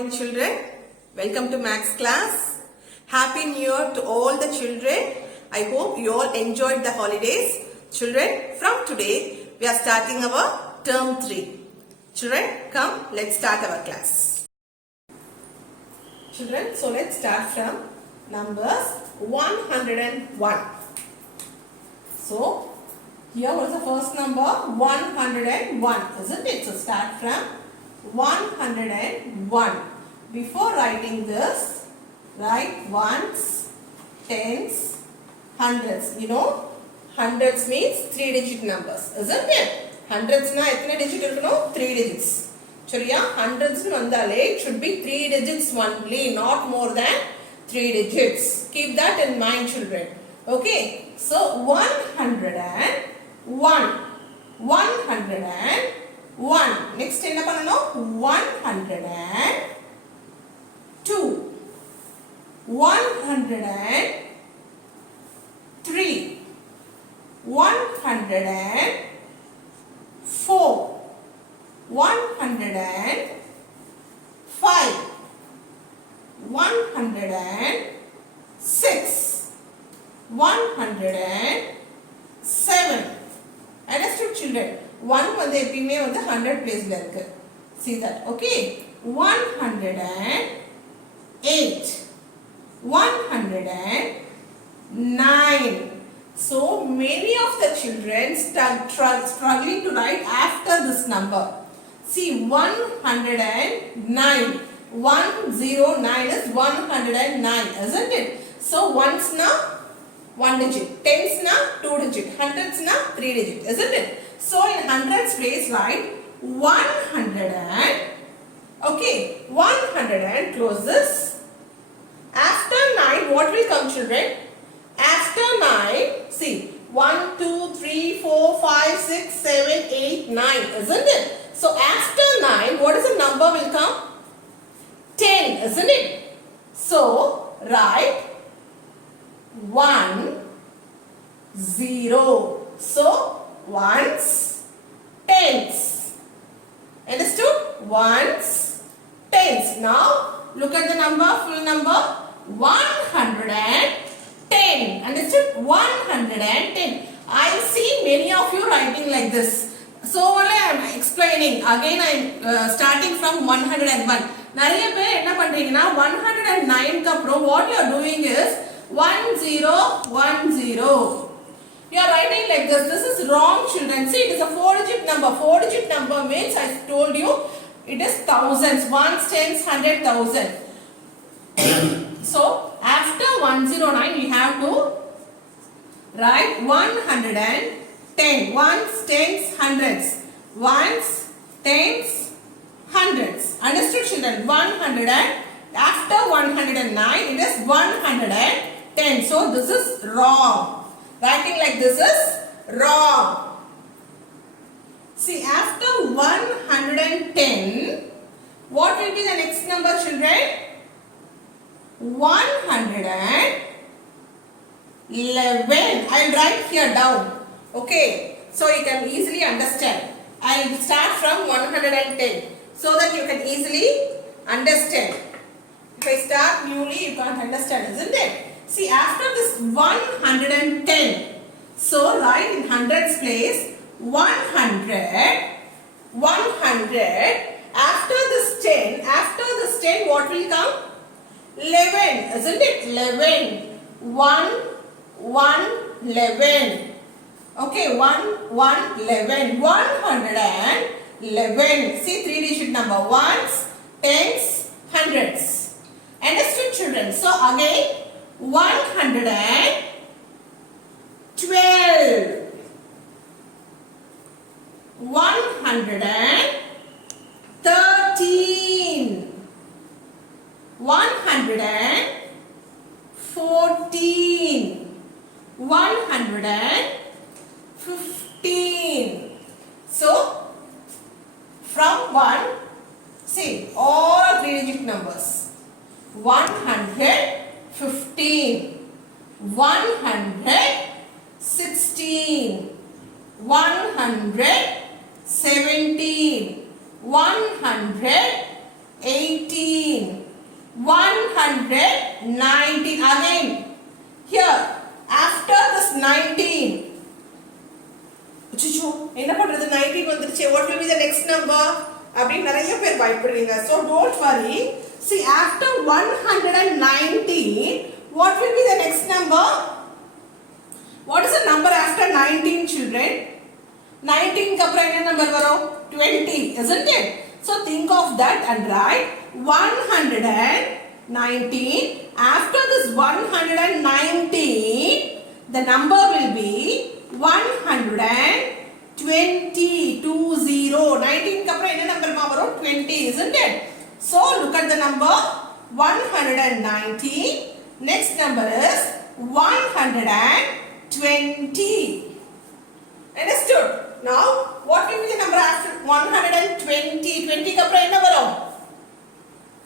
Morning children, welcome to Max class. Happy New Year to all the children. I hope you all enjoyed the holidays. Children, from today we are starting our term 3. Children, come, let's start our class. Children, so let's start from numbers 101. So, here was the first number 101, isn't it? So, start from 101. Before writing this, write ones, tens, hundreds. You know, hundreds means 3-digit numbers, isn't it? Hundreds na etna digit irukano? 3 digits. Chariya, hundreds nu vandale it should be 3 digits only, not more than 3 digits. Keep that in mind, children. Okay, so 101. 101. Next enna pannanom? 102. 103. 104. 105. 106. 107. Understood, children? 1 வந்து எப்பயுமே வந்து 100 பிளேஸ்ல இருக்கு. See that? Okay. 108. 109. So many of the children struggling to write after this number. See, 109. 109 is 109, isn't it? So ones na 1 digit, tens na 2 digit, hundreds na 3 digit, isn't it? So in hundreds place write 100 and okay, 100 and close this. After 9 what will come, children? After 9, see, 1 2 3 4 5 6 7 8 9, isn't it? So after 9 what is the number will come? 10, isn't it? So write 1 0. So ones, tens. Understood? Ones, tens. Now look at the number, full number 110. Understood? 110. I see many of you writing like this. So only I am explaining. Again I am starting from 101. நிறைய பேர் என்ன பண்றீங்கன்னா 109 க்கு அப்புறம் what you are doing is 1010. You are writing like this. This is wrong, children. See, it is a 4-digit number. 4-digit number means I told you it is thousands. Ones, tens, 100,000. So after 109 you have to write 110. Ones, tens, hundreds. Ones, tens, hundreds. Understood, children? 100 and after 109 it is 110. So this is wrong. Writing like this is wrong. See, after 110 what will be the next number, children? 111. I will write here down. Okay, so you can easily understand. I will start from 110 so that you can easily understand. If I start newly, you can't understand, isn't it? See, after this 110, so write in hundreds place 100. 100. After this 10, what will come? 11, isn't it? 11. 1, 11. Okay, 1, 11. 111. See, 3-digit number. Ones, tens, hundreds. Understood, children? So again 112. 113. 114. 115. So from 1, see, all 3-digit numbers. 115. 116. 117. 118. 18, 119. Again, here, after this 19, என்ன பண்றது 19 வந்துருச்சு, what will be the next number அப்படி நிறைய பேர் பயப்படுறீங்க. So don't worry. See, after 119, what will be the next number? What is the number after 19, children? 19 க்கு அப்புறம் என்ன நம்பர் வரும்? 20, isn't it? So think of that and write 119. After this 119, the number will be 120. 19 க்கு அப்புறம் என்ன number வரும்? 20, isn't it? So look at the number 119. Next number is 120. Understood? Now what will be the number after 120? 20 க்கு அப்புறம் என்ன வரும்?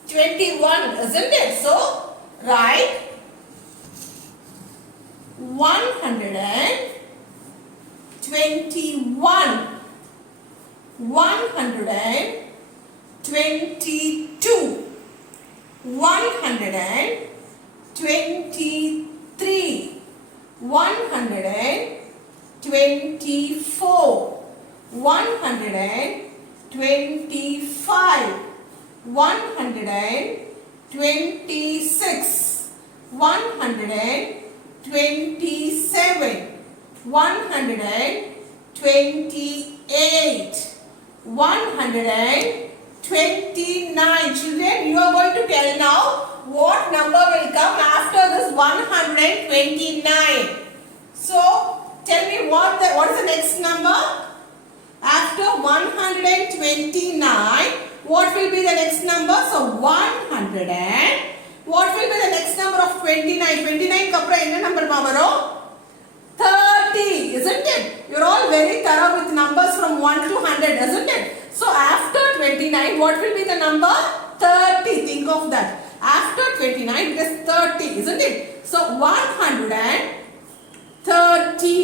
21, isn't it? So write 121, 122, 123, 124, 125, 126, 127, 128, 129. Children, you are going to tell now what number will come after this 129. So tell me what is the next number after 129? What will be the next number? So 100 and what will be the next number of 29? 29 க்கு அப்புறம் என்ன number வரும்? 30, isn't it? You're all very thorough with numbers from 1 to 100, isn't it? So after 29, what will be the number? 30. Think of that. After 29, it is 30, isn't it? So 130.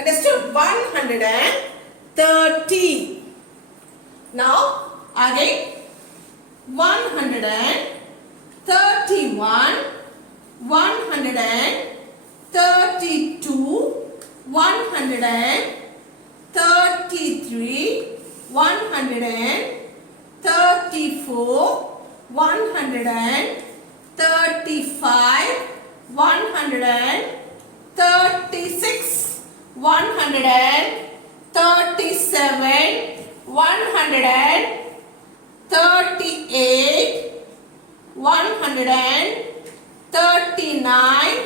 Understood? 130. Now again 131, 132, 133, 134, 135, 136, 137, 138, 139,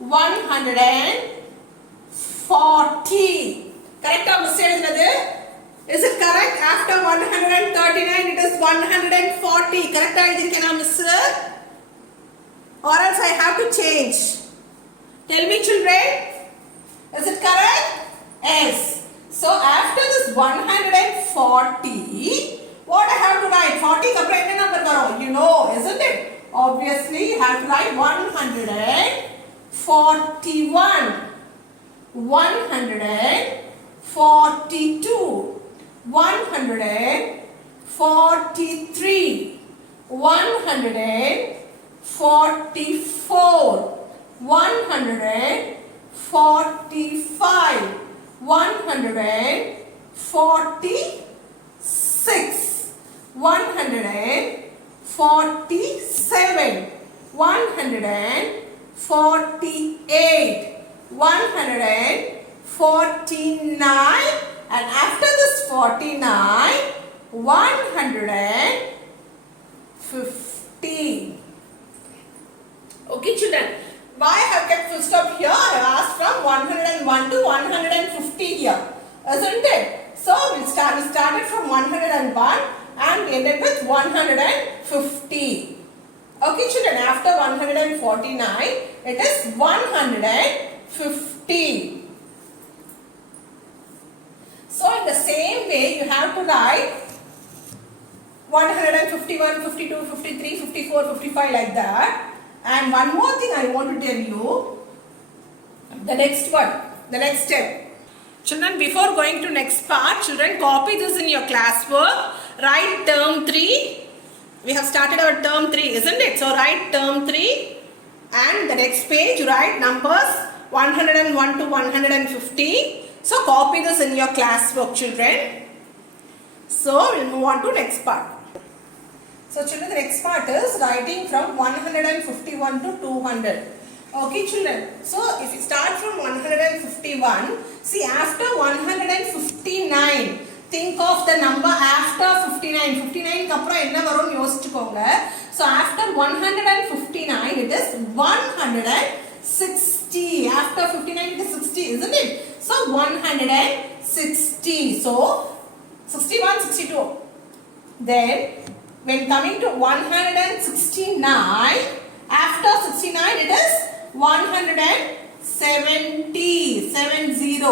140. Correct or mistake? Is it correct? After 139, it is 140. Correct or miss? Or else I have to change. Tell me, children. Is it correct? Yes. So after this 140, what I have to write? 40 ka apra enna number varum? You know, isn't it? Obviously, you have to write 141, 142, 143, 144, 145, 146, 147, 148, 149, and after this 49, 150. Okay, children. Why I have kept full stop here? I have asked from 101 to 150 here, isn't it? So we started from 101 and we ended with 150. Okay, children. After 149, it is 150. So in the same way, you have to write 151, 52, 53, 54, 55 like that. And one more thing I want to tell you, the next step. Children, before going to next part, children, copy this in your classwork. write term 3. We have started our term 3, isn't it? So write term 3 and the next page write numbers 101 to 150. So copy this in your class book, children. So we'll move on to next part. So children, the next part is writing from 151 to 200. Okay children, so if you start from 151, see after 159, think of the number after 59. 59 kapra enna varum yosichukonga. So after 159 it is 160. After 59 it is 60, isn't it? So 160. So 61, 62. Then when coming to 169, after 69 it is 170, 70.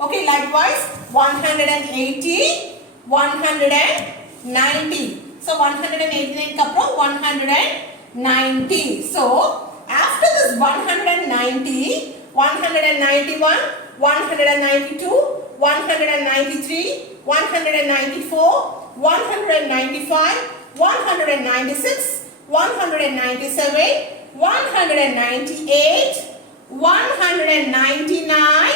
Okay, likewise 180, 190. So 189 kapra 190. So after this 190, 191, 192, 193, 194, 195, 196, 197, 198, 199.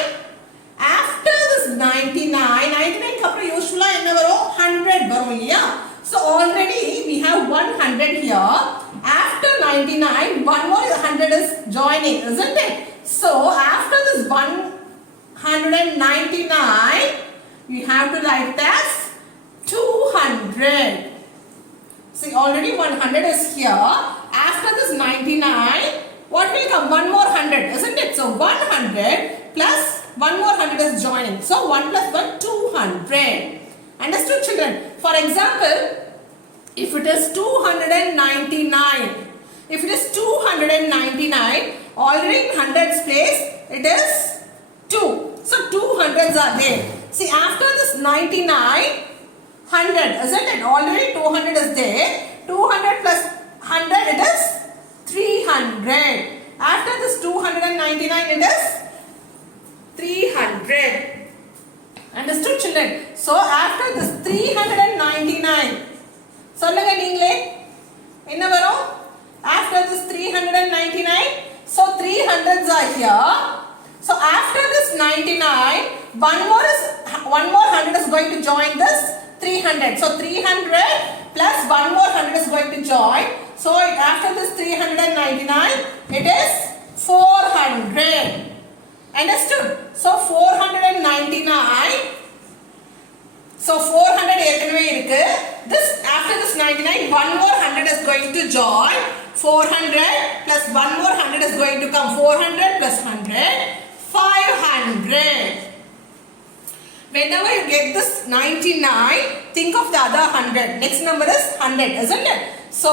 After this 99 kapra usually enna varum 100 varum illaya. So already we have 100 here. After 99, one more 100 is joining, isn't it? So after this 199, we have to write as 200. See, already 100 is here. After this 99, what will come? One more 100, isn't it? So 100 plus one more 100 is joining. So 1 plus 1, 200. Understood, children? For example, if it is 299, if it is 299, already in hundreds place, it is 2. So 2 hundreds are there. See, after this 99, 100, isn't it? Already 200 is there. 200 plus 100, it is 300. After this 299, it is 300. Understood, children? So after this 399, சொல்லுங்க நீங்களே என்ன வரும்? After this 399, so 300s are here. So after this 99, one more 100 is going to join this 300. So 300 plus one more 100 is going to join. So after this 399, it is 400. Understood? So 499. So 400 ஏற்கனவே இருக்கு. This after this 99, one more 100 is going to join. 400 plus one more 100 is going to come. 400 plus 100, 500. Whenever you get this 99, think of the other 100. Next number is 100, isn't it? So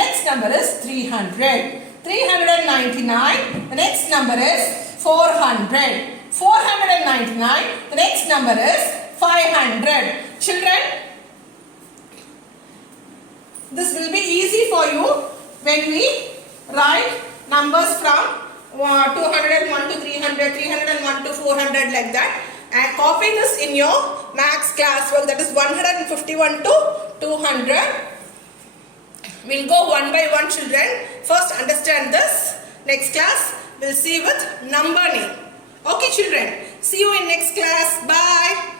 next number is 300. 399. The next number is 400. 499. The next number is 500. Children, this will be easy for you when we write numbers from 201 to 300, 301 to 400 like that. And copy this in your maths classwork, that is 151 to 200. We'll go one by one, children. First understand this. Next class we'll see with number name. Okay children, see you in next class. Bye.